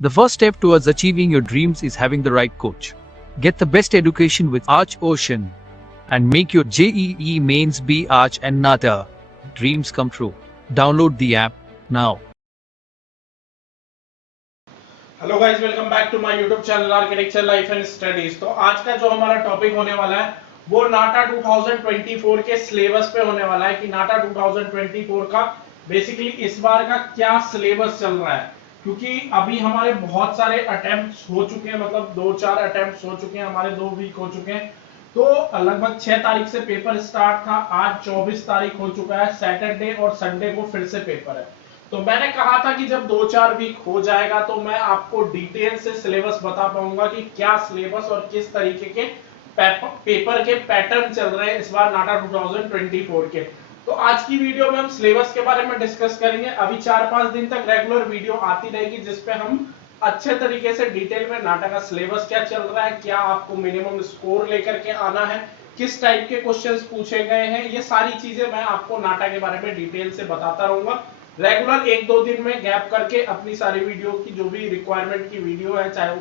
The first step towards achieving your dreams is having the right coach. Get the best education with Arch Ocean and make your JEE mains be Arch and Nata dreams come true. Download the app now. Hello guys, welcome back to my YouTube channel architecture life and studies. तो आज का जो हमारा topic होने वाला है वो नाटा 2024 के सिलेबस पे होने वाला है कि नाटा 2024 का बेसिकली इस बार का क्या सिलेबस चल रहा है। क्योंकि अभी हमारे बहुत सारे अटेम्प्ट्स हो चुके हैं, मतलब 2-4 अटेम्प्ट्स हो चुके हैं, हमारे 2 वीक हो चुके हैं। तो लगभग 6 तारीख से पेपर स्टार्ट था, आज 24 तारीख हो चुका है। सैटरडे और संडे को फिर से पेपर है। तो मैंने कहा था कि जब 2-4 वीक हो जाएगा तो मैं आपको डिटेल से सिलेबस बता पाऊंगा कि क्या सिलेबस और किस तरीके के पेपर के पैटर्न चल रहे हैं इस बार नाटा 2024 के। तो आज की वीडियो में हम सिलेबस के बारे में डिस्कस करेंगे। अभी 4-5 दिन तक रेगुलर वीडियो आती रहेगी जिसपे हम अच्छे तरीके से डिटेल में नाटा का सिलेबस क्या चल रहा है, क्या आपको मिनिमम स्कोर लेकर के आना है, किस टाइप के क्वेश्चंस पूछे गए हैं, ये सारी चीजें मैं आपको नाटा के बारे में डिटेल से बताता रहूंगा। रेगुलर 1-2 दिन में गैप करके अपनी सारी वीडियो की जो भी रिक्वायरमेंट की वीडियो है, चाहे वो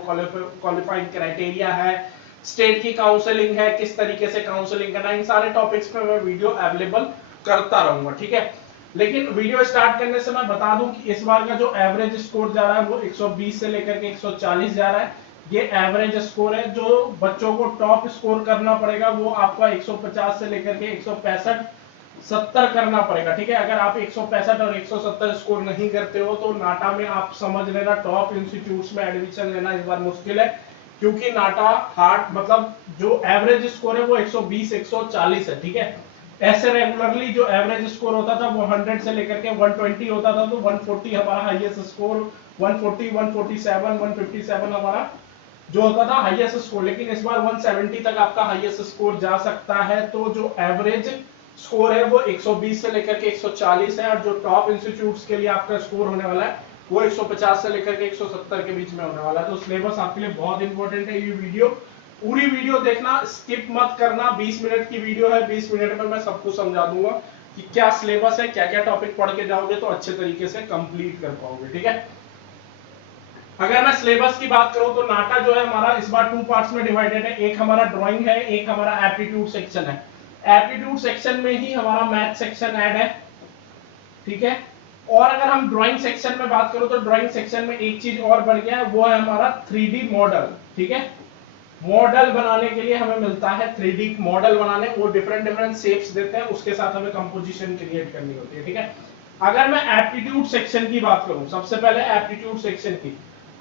क्वालिफाइंग क्राइटेरिया है, स्टेट की काउंसलिंग है, किस तरीके से काउंसलिंग करना, इन सारे टॉपिक्स पे मैं वीडियो अवेलेबल करता रहूंगा, ठीक है। लेकिन वीडियो स्टार्ट करने से मैं बता दूं कि इस बार का जो एवरेज स्कोर जा रहा है वो 120 से लेकर के 140 जा रहा है। ये एवरेज स्कोर है। जो बच्चों को टॉप स्कोर करना पड़ेगा वो आपका 150 से लेकर के 165-70 करना पड़ेगा, ठीक है। अगर आप 165 और 170 स्कोर नहीं करते हो तो नाटा में आप समझ लेना टॉप इंस्टीट्यूट्स में एडमिशन लेना इस बार मुश्किल है। क्योंकि नाटा हार्ड मतलब जो एवरेज स्कोर है वो 120-140 है, ठीक है। ऐसे रेगुलरली जो एवरेज स्कोर होता था वो 100 से लेकर के 120 होता था, तो 140 हमारा हाईएस्ट स्कोर, 140, 147, 157 हमारा जो होता था हाईएस्ट स्कोर। लेकिन इस बार 170 तक आपका हाईएस्ट स्कोर जा सकता है। तो जो एवरेज स्कोर है वो 120 से लेकर के 140 है, और जो टॉप इंस्टीट्यूट्स के लिए आपका स्कोर होने वाला है वो 150 से लेकर के 170 के बीच में होने वाला है। तो सिलेबस आपके लिए बहुत इंपॉर्टेंट है। ये वीडियो पूरी वीडियो देखना, स्किप मत करना। 20 मिनट की वीडियो है, 20 मिनट में मैं सब कुछ समझा दूंगा कि क्या सिलेबस है, क्या क्या टॉपिक पढ़ के जाओगे तो अच्छे तरीके से कंप्लीट कर पाओगे, ठीक है। अगर मैं सिलेबस की बात करूं तो नाटा जो है हमारा इस बार 2 पार्ट्स में डिवाइडेड है। एक हमारा ड्राइंग है, एक हमारा एप्टीट्यूड सेक्शन है। एप्टीट्यूड सेक्शन में ही हमारा मैथ सेक्शन ऐड है, ठीक है। और अगर हम ड्राइंग सेक्शन में बात करो तो ड्राइंग सेक्शन में एक चीज और बढ़ गया है, वो है हमारा 3D मॉडल, ठीक है। मॉडल बनाने के लिए हमें मिलता है 3D मॉडल बनाने, वो डिफरेंट शेप्स देते हैं, उसके साथ हमें कंपोजिशन क्रिएट करनी होती है, ठीक है। अगर मैं एप्टीट्यूड सेक्शन की बात करूं, सबसे पहले एप्टीट्यूड सेक्शन की,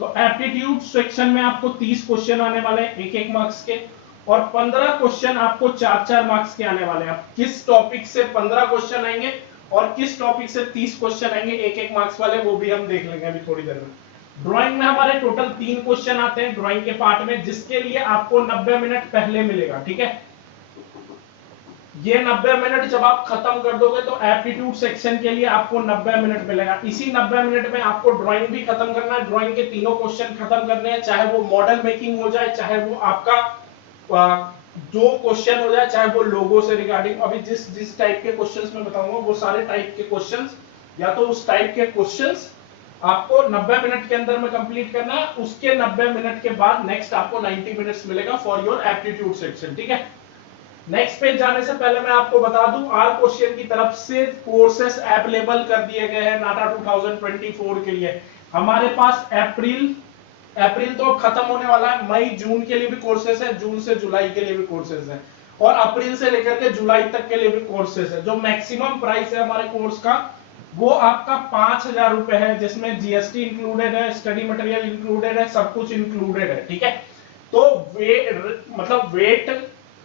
तो एप्टीट्यूड सेक्शन में आपको 30 क्वेश्चन आने वाले हैं 1-1 मार्क्स के, और 15 क्वेश्चन आपको 4-4 मार्क्स के आने वाले हैं। किस टॉपिक से 15 क्वेश्चन आएंगे और किस टॉपिक से 30 क्वेश्चन आएंगे 1-1 मार्क्स वाले, वो भी हम देख लेंगे अभी थोड़ी देर में। ड्राइंग में हमारे टोटल 3 क्वेश्चन आते हैं ड्राइंग के पार्ट में, जिसके लिए आपको 90 मिनट पहले मिलेगा, ठीक है। ये 90 मिनट जब आप खत्म कर दोगे तो एप्टीट्यूड सेक्शन के लिए आपको 90 मिनट मिलेगा। इसी 90 मिनट में आपको ड्राइंग भी खत्म करना है, ड्राइंग के तीनों क्वेश्चन खत्म करने हैं, चाहे वो मॉडल मेकिंग हो जाए, चाहे वो आपका जो क्वेश्चन हो जाए, चाहे वो लोगो से रिगार्डिंग। अभी जिस टाइप के क्वेश्चंस मैं बताऊंगा वो सारे टाइप के क्वेश्चंस या तो उस टाइप के क्वेश्चंस आपको 90 मिनट के अंदर में कंप्लीट करना है। उसके 90 मिनट के बाद नेक्स्ट आपको 90 मिनट्स मिलेगा फॉर योर एप्टीट्यूड सेक्शन, ठीक है। नेक्स्ट पेज जाने से पहले मैं आपको बता दूं, आर क्वेश्चन की तरफ से कोर्सेस अवेलेबल कर दिए गए हैं नाटा 2024 के लिए। हमारे पास अप्रैल तो खत्म होने वाला है, मई जून के लिए भी कोर्सेस है, जून से जुलाई के लिए भी कोर्सेस है, और अप्रैल से लेकर के जुलाई तक के लिए भी कोर्सेस है। जो मैक्सिमम प्राइस है हमारे कोर्स का वो आपका 5,000 रुपए है, जिसमें जीएसटी इंक्लूडेड है, स्टडी मटेरियल इंक्लूडेड है, सब कुछ इंक्लूडेड है, ठीक है। तो वेट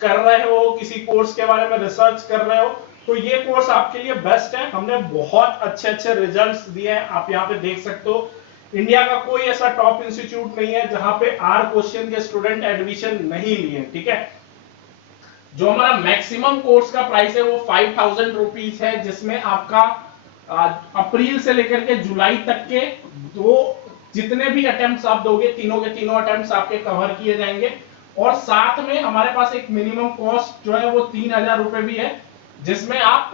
कर रहे हो, किसी कोर्स के बारे में रिसर्च कर रहे हो, तो ये कोर्स आपके लिए बेस्ट है। हमने बहुत अच्छे रिजल्ट्स दिए हैं, आप यहाँ पे देख सकते हो। इंडिया का कोई ऐसा टॉप इंस्टीट्यूट नहीं है जहां पे आर क्वेश्चन के स्टूडेंट एडमिशन नहीं लिए, ठीक है। जो हमारा मैक्सिमम कोर्स का प्राइस है वो 5,000 रुपीज है, जिसमें आपका अप्रैल से लेकर के जुलाई तक के जितने भी अटेम्प्ट्स आप दोगे, तीनों के तीनों अटेम्प्ट्स आपके कवर किए जाएंगे। और साथ में हमारे पास एक मिनिमम कॉस्ट जो है वो 3,000 रुपए भी है, जिसमें आप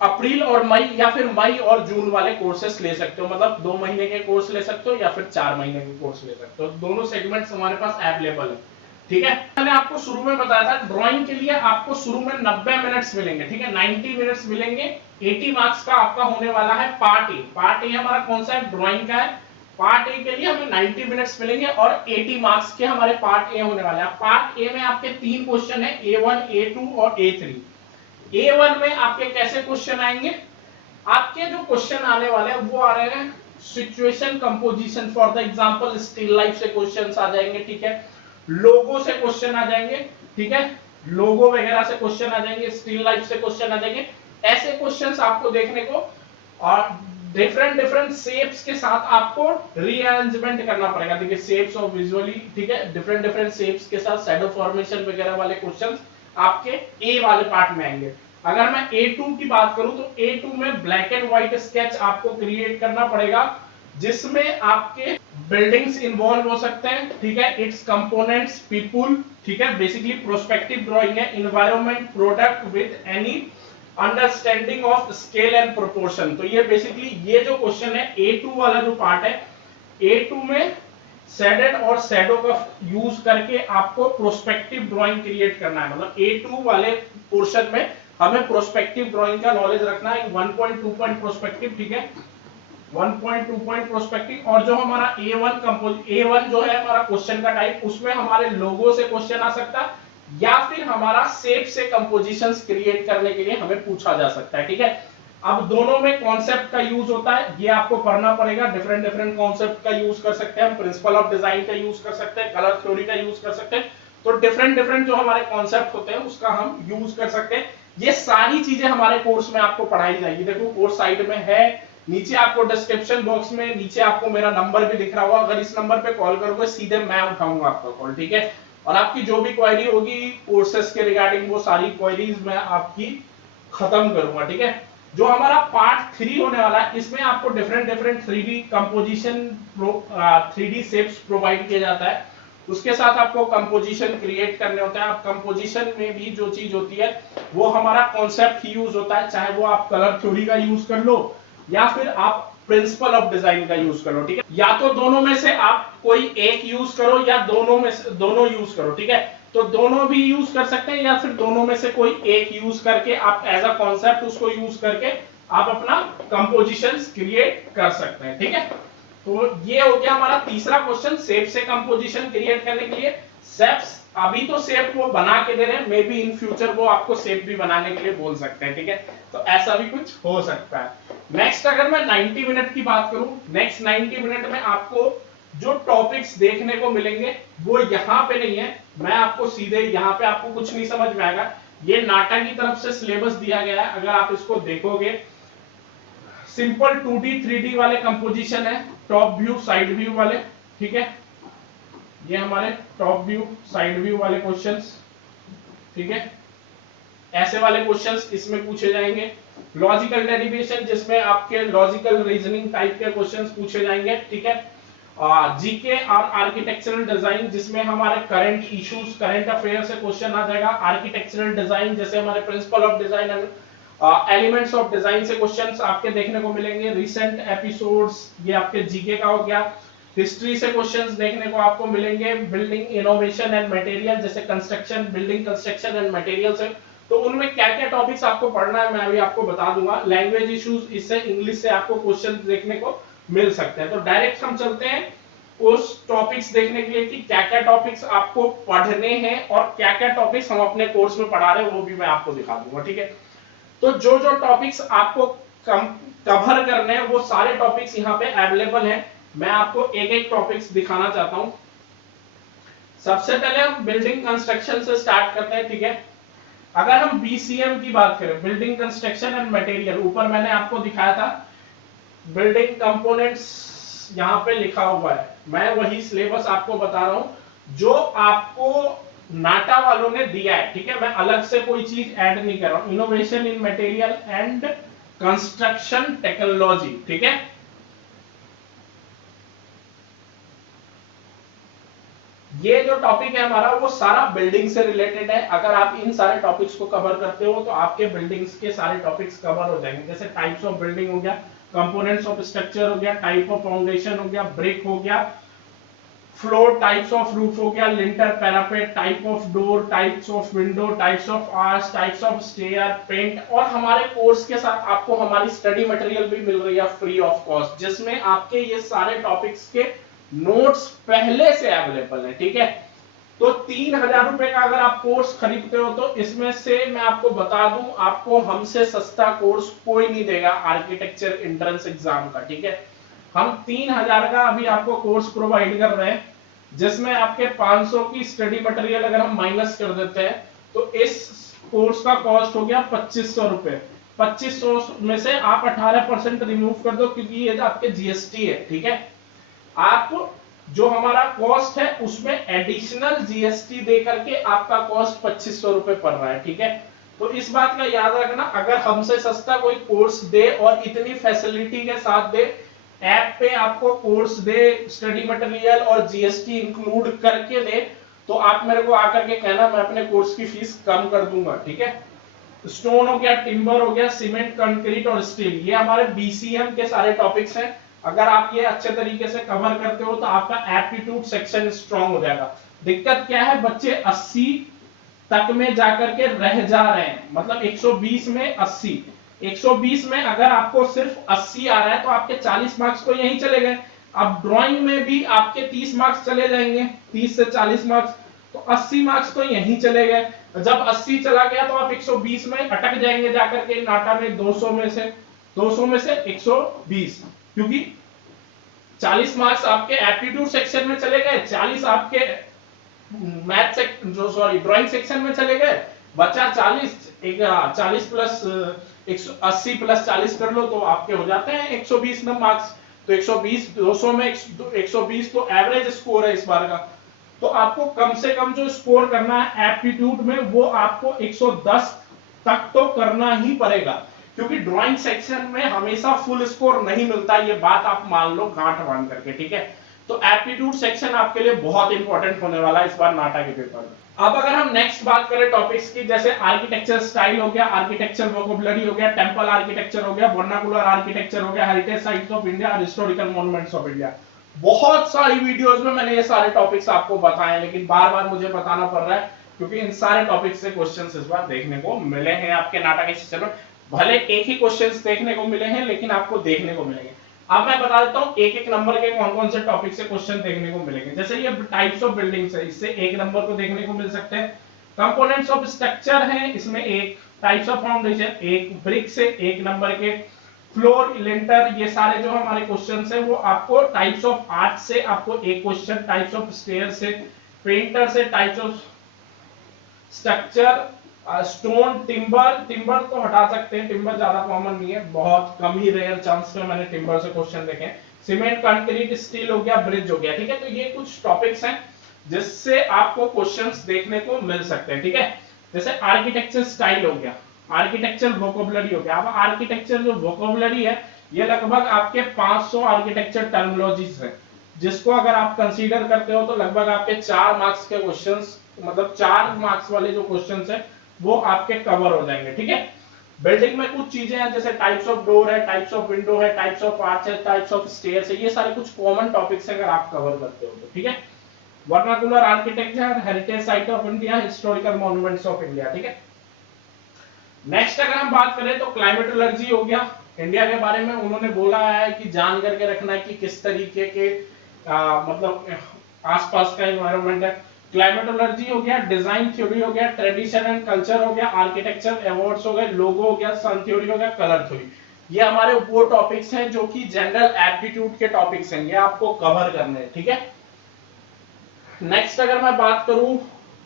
अप्रैल और मई या फिर मई और जून वाले कोर्सेस ले सकते हो, मतलब 2 महीने के कोर्स ले सकते हो या फिर 4 महीने के कोर्स ले सकते हो, दोनों सेगमेंट्स हमारे पास अवेलेबल है। ठीक है, मैंने आपको शुरू में बताया था ड्राइंग के लिए आपको शुरू में 90 मिनट्स मिलेंगे, ठीक है, 90 मिनट्स मिलेंगे। 80 मार्क्स का आपका होने वाला है पार्ट ए। पार्ट ए हमारा कौन सा है, ड्राइंग का है। पार्ट ए के लिए हमें 90 मिनट्स मिलेंगे और 80 मार्क्स के हमारे पार्ट ए होने वाले हैं। पार्ट ए में आपके 3 क्वेश्चन है, A1, A2 और A3। A1 में आपके कैसे क्वेश्चन आएंगे, आपके जो क्वेश्चन आने वाले हैं वो आ रहे हैं situation composition, for the example still life से क्वेश्चंस आ जाएंगे, ठीक है, लोगो से क्वेश्चन आ जाएंगे, ठीक है, लोगो वगैरह से क्वेश्चन आ जाएंगे, स्टिल लाइफ से क्वेश्चन आ जाएंगे। ऐसे क्वेश्चंस आपको देखने को, और डिफरेंट डिफरेंट शेप्स के साथ आपको रीअरेंजमेंट करना पड़ेगा। देखिए शेप्स और विजुअली, ठीक है, डिफरेंट डिफरेंट शेप्स के साथ शैडो फॉर्मेशन वगैरह वाले क्वेश्चंस आपके ए वाले पार्ट में आएंगे। अगर मैं A2 की बात करूं तो A2 में ब्लैक एंड व्हाइट स्केच आपको क्रिएट करना पड़ेगा, जिसमें आपके बिल्डिंग्स इन्वॉल्व हो सकते हैं, ठीक है, इट्स कंपोनेंट्स, पीपुल, ठीक है, बेसिकली प्रोस्पेक्टिव ड्राइंग है, environment, product with any understanding of scale and proportion. तो ये बेसिकली ये जो क्वेश्चन है A2 वाला जो पार्ट है, A2 में शेडेड और शैडो का यूज करके आपको प्रोस्पेक्टिव ड्राइंग क्रिएट करना है। मतलब A2 वाले पोर्शन में हमें प्रोस्पेक्टिव ड्राइंग का नॉलेज रखना है। 1.2 पॉइंट प्रोस्पेक्टिव, ठीक है, 1.2 पॉइंट प्रोस्पेक्टिव। और जो हमारा A1 जो है हमारा क्वेश्चन का टाइप, उसमें हमारे लोगो से क्वेश्चन आ सकता है या फिर हमारा शेप से कंपोजिशंस क्रिएट करने के लिए हमें पूछा जा सकता है, ठीक है। अब दोनों में कॉन्सेप्ट का यूज होता है, ये आपको पढ़ना पड़ेगा। डिफरेंट डिफरेंट कॉन्सेप्ट का यूज कर सकते हैं हम, प्रिंसिपल ऑफ डिजाइन का यूज कर सकते हैं, कलर थ्योरी का यूज कर सकते हैं। तो डिफरेंट डिफरेंट जो हमारे कॉन्सेप्ट होते हैं उसका हम यूज कर सकते हैं। ये सारी चीजें हमारे कोर्स में आपको पढ़ाई जाएगी। देखो कोर्स साइड में है, नीचे आपको डिस्क्रिप्शन बॉक्स में नीचे आपको मेरा नंबर भी दिख रहा होगा। अगर इस नंबर पे कॉल करोगे सीधे मैं उठाऊंगा आपका कॉल, ठीक है। और आपकी जो भी क्वेरी होगी कोर्सेस के रिगार्डिंग, वो सारी क्वेरीज मैं आपकी खत्म करूंगा, ठीक है। जो हमारा पार्ट 3 होने वाला है, इसमें आपको different different 3D composition, 3D shapes provide किया जाता है। उसके साथ आपको कंपोजिशन क्रिएट करने होते हैं। आप कंपोजिशन में भी जो चीज होती है वो हमारा कॉन्सेप्ट ही यूज होता है, चाहे वो आप कलर थ्योरी का यूज कर लो या फिर आप प्रिंसिपल ऑफ डिजाइन का यूज करो, ठीक है। या तो दोनों में से आप कोई एक यूज करो या दोनों में से दोनों यूज करो, ठीक है। तो दोनों भी यूज कर सकते हैं या फिर दोनों में से कोई एक यूज करके आप एज अ कॉन्सेप्ट उसको यूज करके आप अपना कंपोजिशन क्रिएट कर सकते हैं, ठीक है। तो ये हो गया हमारा तीसरा क्वेश्चन, शेप से कंपोजिशन क्रिएट करने के लिए। शेप्स अभी तो शेप वो बना के दे रहे हैं, मे बी इन फ्यूचर वो आपको शेप भी बनाने के लिए बोल सकते हैं, ठीक है। तो ऐसा भी कुछ हो सकता है। नेक्स्ट अगर मैं 90 मिनट की बात करूं, नेक्स्ट 90 मिनट में आपको जो टॉपिक्स देखने को मिलेंगे वो यहाँ पे नहीं है। मैं आपको सीधे यहाँ पे, आपको कुछ नहीं समझ में आएगा। ये नाटा की तरफ से सिलेबस दिया गया है, अगर आप इसको देखोगे सिंपल 2D 3D वाले कंपोजिशन है, टॉप व्यू साइड व्यू वाले, ठीक है। ये हमारे टॉप व्यू साइड व्यू वाले क्वेश्चंस, ठीक है, ऐसे वाले क्वेश्चंस इसमें पूछे जाएंगे। लॉजिकल डेरिवेशन जिसमें आपके लॉजिकल रीजनिंग टाइप के क्वेश्चंस पूछे जाएंगे, ठीक है। जीके और आर्किटेक्चरल डिजाइन जिसमें हमारे करंट इश्यूज, करंट अफेयर से क्वेश्चन आ जाएगा। आर्किटेक्चरल डिजाइन जैसे हमारे principle of design and elements of design से क्वेश्चंस आपके देखने को मिलेंगे। रिसेंट एपिसोड्स ये आपके जीके का हो गया। हिस्ट्री से क्वेश्चंस देखने को आपको मिलेंगे। बिल्डिंग इनोवेशन एंड मटेरियल जैसे construction, building construction and material से, तो उनमें क्या क्या टॉपिक्स आपको पढ़ना है मैं अभी आपको बता दूंगा। लैंग्वेज इश्यूज, इससे इंग्लिश से आपको क्वेश्चन देखने को मिल सकते हैं। तो डायरेक्ट हम चलते हैं उस टॉपिक्स देखने के लिए कि क्या क्या टॉपिक्स आपको पढ़ने हैं और क्या क्या टॉपिक्स हम अपने कोर्स में पढ़ा रहे हैं, वो भी मैं आपको दिखा दूंगा, ठीक है। तो जो जो टॉपिक्स आपको कवर करने हैं वो सारे टॉपिक्स यहाँ पे अवेलेबल हैं। मैं आपको एक एक टॉपिक्स दिखाना चाहता हूं। सबसे पहले हम बिल्डिंग कंस्ट्रक्शन से स्टार्ट करते हैं, ठीक है। अगर हम BCM की बात करें, बिल्डिंग कंस्ट्रक्शन एंड मटेरियल, ऊपर मैंने आपको दिखाया था बिल्डिंग कंपोनेंट्स, यहाँ पे लिखा हुआ है। मैं वही सिलेबस आपको बता रहा हूं जो आपको नाटा वालों ने दिया है, ठीक है। मैं अलग से कोई चीज ऐड नहीं कर रहा हूं। Innovation in material and construction technology, ठीक है। ये जो टॉपिक है हमारा वो सारा बिल्डिंग से रिलेटेड है। अगर आप इन सारे टॉपिक्स को कवर करते हो तो आपके बिल्डिंग्स के सारे टॉपिक्स कवर हो जाएंगे। जैसे टाइप्स ऑफ बिल्डिंग हो गया, कंपोनेंट्स ऑफ स्ट्रक्चर हो गया, टाइप ऑफ फाउंडेशन हो गया, ब्रिक हो गया, फ्लोर, टाइप्स ऑफ रूफ हो गया, lintel, parapet, type of door, types of window, types of arch, types of stair, paint. और हमारे कोर्स के साथ आपको हमारी स्टडी मटेरियल भी मिल रही है फ्री ऑफ कॉस्ट, जिसमें आपके ये सारे टॉपिक्स के नोट्स पहले से अवेलेबल है। ठीक है, तो 3,000 रुपए का अगर आप कोर्स खरीदते हो तो इसमें से मैं आपको बता दूं, आपको हमसे सस्ता कोर्स कोई नहीं देगा आर्किटेक्चर एंट्रेंस एग्जाम का। ठीक है, हम 3,000 का अभी आपको कोर्स प्रोवाइड कर रहे हैं, जिसमें आपके 500 की स्टडी मटेरियल अगर हम माइनस कर देते हैं तो इस कोर्स का कॉस्ट हो गया 2,500 रुपए। 2,500 में से आप 18% रिमूव कर दो, क्योंकि ये आपके जीएसटी है। ठीक है, आप जो हमारा कॉस्ट है उसमें एडिशनल जीएसटी दे करके आपका कॉस्ट 2,500 रुपए पड़ रहा है। ठीक है, तो इस बात का याद रखना, अगर हमसे सस्ता कोई कोर्स दे और इतनी फैसिलिटी के साथ दे, ऐप पे आपको कोर्स दे, स्टडी मटेरियल और जीएसटी इंक्लूड करके दे, तो आप मेरे को आकर के कहना, मैं अपने कोर्स की फीस कम कर दूंगा। ठीक है, स्टोन हो गया, टिम्बर हो गया, सीमेंट, कंक्रीट और स्टील, ये हमारे बीसीएम के सारे टॉपिक्स हैं। अगर आप ये अच्छे तरीके से कवर करते हो तो आपका एप्टीट्यूड सेक्शन स्ट्रांग हो जाएगा। दिक्कत क्या है, बच्चे 80 तक में जाकर के रह जा रहे हैं, मतलब 120 में 80, 120 में अगर आपको सिर्फ 80 आ रहा है तो आपके 40 मार्क्स तो यहीं चले गए। अब ड्राइंग में भी आपके 30 मार्क्स चले जाएंगे, 30 से 40 मार्क्स, तो 80 मार्क्स तो यहीं चले गए। जब 80 चला गया तो आप 120 में अटक जाएंगे जाकर के नाटा में, 200 में से 120, क्योंकि 40 मार्क्स आपके एप्टीट्यूड सेक्शन में चले गए, 40 आपके मैथ जो सॉरी ड्राइंग सेक्शन में चले गए, बचा 40। 40 प्लस 180 प्लस 40 कर लो तो आपके हो जाते हैं 120 में मार्क्स। तो 120 200 में 120 तो एवरेज स्कोर है इस बार का। तो आपको कम से कम जो स्कोर करना है एप्टीट्यूड में, वो आपको 110 तक तो करना ही पड़ेगा, क्योंकि ड्राइंग सेक्शन में हमेशा फुल स्कोर नहीं मिलता, ये बात आप मान लो गांठ बांध करके। ठीक है, तो एप्टीट्यूड सेक्शन आपके लिए बहुत इंपॉर्टेंट होने वाला है इस बार नाटा के पेपर में। अब अगर हम नेक्स्ट बात करें टॉपिक्स की, जैसे आर्किटेक्चर स्टाइल हो गया, आर्किटेक्चर वोकैबुलरी हो गया, टेंपल आर्किटेक्चर हो गया, वर्नाकुलर आर्किटेक्चर हो गया, हेरिटेज साइट्स ऑफ इंडिया और हिस्टोरिकल मॉन्यूमेंट्स ऑफ इंडिया। बहुत सारी वीडियोस में मैंने ये सारे टॉपिक्स आपको बताए, लेकिन बार बार मुझे बताना पड़ रहा है क्योंकि इन सारे टॉपिक्स से क्वेश्चंस इस बार देखने को मिले हैं आपके नाटा के सेशन में। भले एक ही क्वेश्चंस देखने को मिले हैं, लेकिन आपको देखने को मिलेंगे। अब मैं बता देता हूं एक एक नंबर के कौन कौन से टॉपिक से क्वेश्चन देखने को मिलेंगे। जैसे ये टाइप्स ऑफ बिल्डिंग्स है, इससे एक नंबर को देखने को मिल सकते हैं। कंपोनेंट्स ऑफ स्ट्रक्चर है, इसमें एक। टाइप्स ऑफ फाउंडेशन एक, ब्रिक से एक नंबर के, फ्लोर, लिंटर, ये सारे जो हमारे क्वेश्चंस है वो आपको टाइप्स ऑफ आर्च से आपको एक क्वेश्चन, टाइप्स ऑफ स्टेयर से, पेंटर से, types of structure, stone, timber तो हटा सकते हैं, टिम्बर ज्यादा कॉमन नहीं है, बहुत कम ही रेयर चांस में मैंने टिम्बर से क्वेश्चन देखे। सीमेंट, कंक्रीट, स्टील हो गया, ब्रिज हो गया। ठीक है, तो ये कुछ टॉपिक्स हैं जिससे आपको क्वेश्चंस देखने को मिल सकते हैं। ठीक है, जैसे आर्किटेक्चर स्टाइल हो गया, आर्किटेक्चर वोकैबुलरी हो गया। अब आर्किटेक्चर जो वोकैबुलरी है, ये लगभग आपके 500 आर्किटेक्चर टर्मिनोलॉजीज है, जिसको अगर आप कंसीडर करते हो तो लगभग आपके 4 मार्क्स के क्वेश्चंस, मतलब 4 मार्क्स वाले जो क्वेश्चंस है वो आपके कवर हो जाएंगे। ठीक है, बिल्डिंग में कुछ चीजें हैं, जैसे टाइप्स ऑफ डोर है, टाइप्स ऑफ विंडो है, टाइप्स ऑफ आर्च है, टाइप्स ऑफ स्टेयर्स है, ये सारे कुछ कॉमन टॉपिक्स अगर आप कवर करते हो तो। ठीक है, vernacular architecture, heritage site of India, historical monuments of India. ठीक है, नेक्स्ट अगर हम बात करें तो क्लाइमेटोलॉजी हो गया। इंडिया के बारे में उन्होंने बोला है कि जान करके रखना है कि किस तरीके के मतलब आसपास का एनवायरनमेंट है। क्लाइमेटोलॉजी हो गया, डिजाइन थ्योरी हो गया, ट्रेडिशन एंड कल्चर हो गया, आर्किटेक्चर अवार्ड्स हो गए, लोगो हो गया, सन थ्योरी हो गया, कलर थ्योरी। ये हमारे वो टॉपिक्स हैं जो कि जनरल एप्टीट्यूड के टॉपिक्स हैं, ये आपको कवर करने हैं। ठीक है, नेक्स्ट अगर मैं बात करूं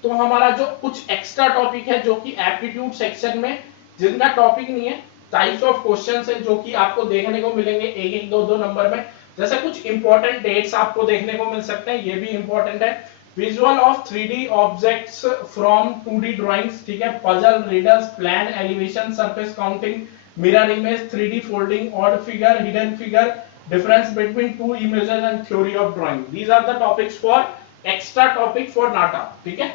तो हमारा जो कुछ एक्स्ट्रा टॉपिक है जो कि एप्टीट्यूड सेक्शन में जिनका टॉपिक नहीं है, टाइप्स ऑफ क्वेश्चंस है जो कि आपको देखने को मिलेंगे एक एक दो दो नंबर में। जैसे कुछ इंपॉर्टेंट डेट्स आपको देखने को मिल सकते हैं, ये भी इंपॉर्टेंट है। Visual of 3D objects from 2D drawings. ठीक है, puzzle, riddles, plan, elevation, surface counting, mirror image, 3D folding, odd figure, hidden figure, difference between two images and theory of drawing. These are the topics for extra topic for NATA, ठीक है।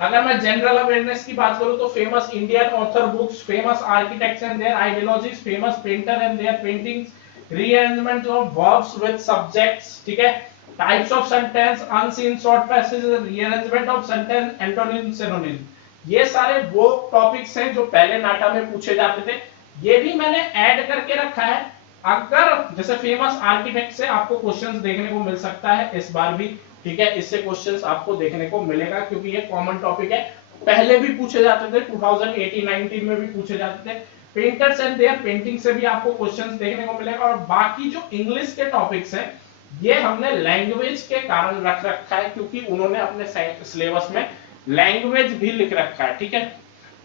अगर मैं general awareness की बात करूं तो famous Indian author books, famous architects and their ideologies, famous painter and their paintings, rearrangement of verbs with subjects, ठीक है, types of sentence, unseen short passages, rearrangement of sentence, antonym synonym, ये सारे वो topics हैं जो पहले नाटा में पूछे जाते थे। ये भी मैंने ऐड करके रखा है। अगर जैसे फेमस आर्किटेक्ट से आपको क्वेश्चंस देखने को मिल सकता है इस बार भी, ठीक है, इससे क्वेश्चंस आपको देखने को मिलेगा क्योंकि ये कॉमन टॉपिक है, पहले भी पूछे जाते थे, 2018-19 में भी पूछे जाते थे। पेंटर्स एंड देयर पेंटिंग से भी आपको क्वेश्चंस देखने को मिलेगा। और बाकी जो इंग्लिश के टॉपिक्स हैं ये हमने लैंग्वेज के कारण रख रखा है क्योंकि उन्होंने अपने सिलेबस में लैंग्वेज भी लिख रखा है, ठीक है।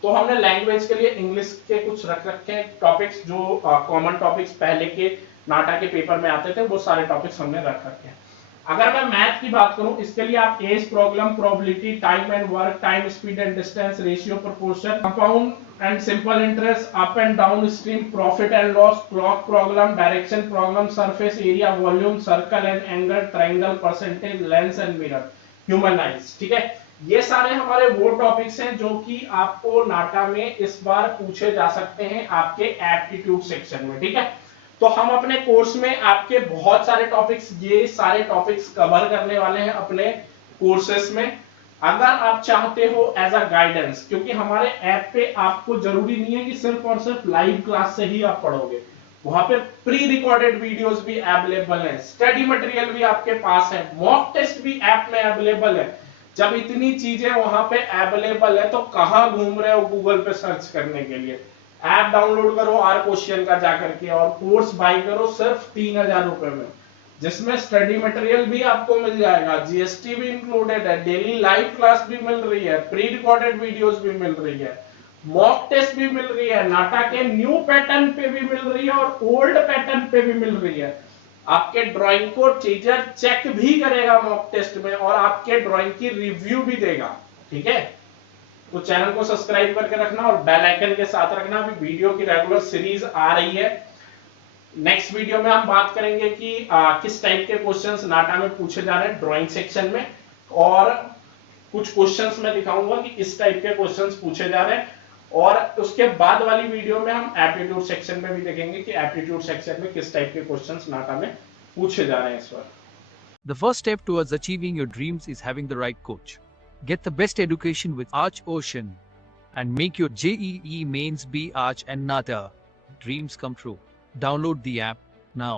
तो हमने लैंग्वेज के लिए इंग्लिश के कुछ रख रखे हैं टॉपिक्स, जो कॉमन टॉपिक्स पहले के नाटा के पेपर में आते थे, वो सारे टॉपिक्स हमने रख रखे हैं। अगर मैं मैथ की बात करूं, इसके लिए आप age problem, probability, time and work, time speed and distance, ratio proportion, compound and simple interest, up and down stream, profit and loss, clock problem, direction problem, surface area, volume, circle and angle, triangle, percentage, lens and mirror, human eyes, ठीक है। ये सारे हमारे वो topics हैं जो कि आपको नाटा में इस बार पूछे जा सकते हैं आपके एप्टीट्यूड सेक्शन में, ठीक है। तो हम अपने कोर्स में आपके बहुत सारे टॉपिक्स, ये सारे टॉपिक्स कवर करने वाले हैं अपने कोर्सेस में। अगर आप चाहते हो एज अ गाइडेंस, क्योंकि हमारे ऐप पे आपको जरूरी नहीं है कि सिर्फ और सिर्फ लाइव क्लास से ही आप पढ़ोगे, वहां पे प्री रिकॉर्डेड वीडियोस भी अवेलेबल है, स्टडी मटेरियल भी आपके पास है, मॉक टेस्ट भी ऐप में अवेलेबल है। जब इतनी चीजें वहां पे अवेलेबल है तो कहां घूम रहे हो गूगल पे सर्च करने के लिए। ऐप डाउनलोड करो आर क्वेश्चन का जाकर के और कोर्स बाय करो सिर्फ 3000 रुपए में, जिसमें स्टडी मटेरियल भी आपको मिल जाएगा, जीएसटी भी इंक्लूडेड है, डेली लाइव क्लास भी मिल रही है, प्री रिकॉर्डेड वीडियोस भी मिल रही है, मॉक टेस्ट भी मिल रही है, नाटा के न्यू पैटर्न पे भी मिल रही है और ओल्ड पैटर्न पे भी मिल रही है। आपके ड्राइंग को टीचर चेक भी करेगा मॉक टेस्ट में और आपके ड्राइंग की रिव्यू भी देगा, ठीक है। तो चैनल को सब्सक्राइब करके रखना और बेल आइकन के साथ रखना। अभी वीडियो की रेगुलर सीरीज आ रही है। नेक्स्ट वीडियो में हम बात करेंगे कि किस टाइप के क्वेश्चंस नाटा में पूछे जा रहे हैं ड्राइंग सेक्शन में, और कुछ क्वेश्चंस मैं दिखाऊंगा कि किस टाइप के क्वेश्चंस पूछे जा रहे हैं। और उसके बाद वाली वीडियो में हम एप्टीट्यूड सेक्शन में भी देखेंगे कि एप्टीट्यूड सेक्शन में किस टाइप के क्वेश्चंस नाटा में पूछे जा रहे हैं इस बार। The first step towards achieving your dreams is having the right coach. Get the best education with Arch Ocean and make your JEE mains be Arch and NATA. Dreams come true. Download the app now.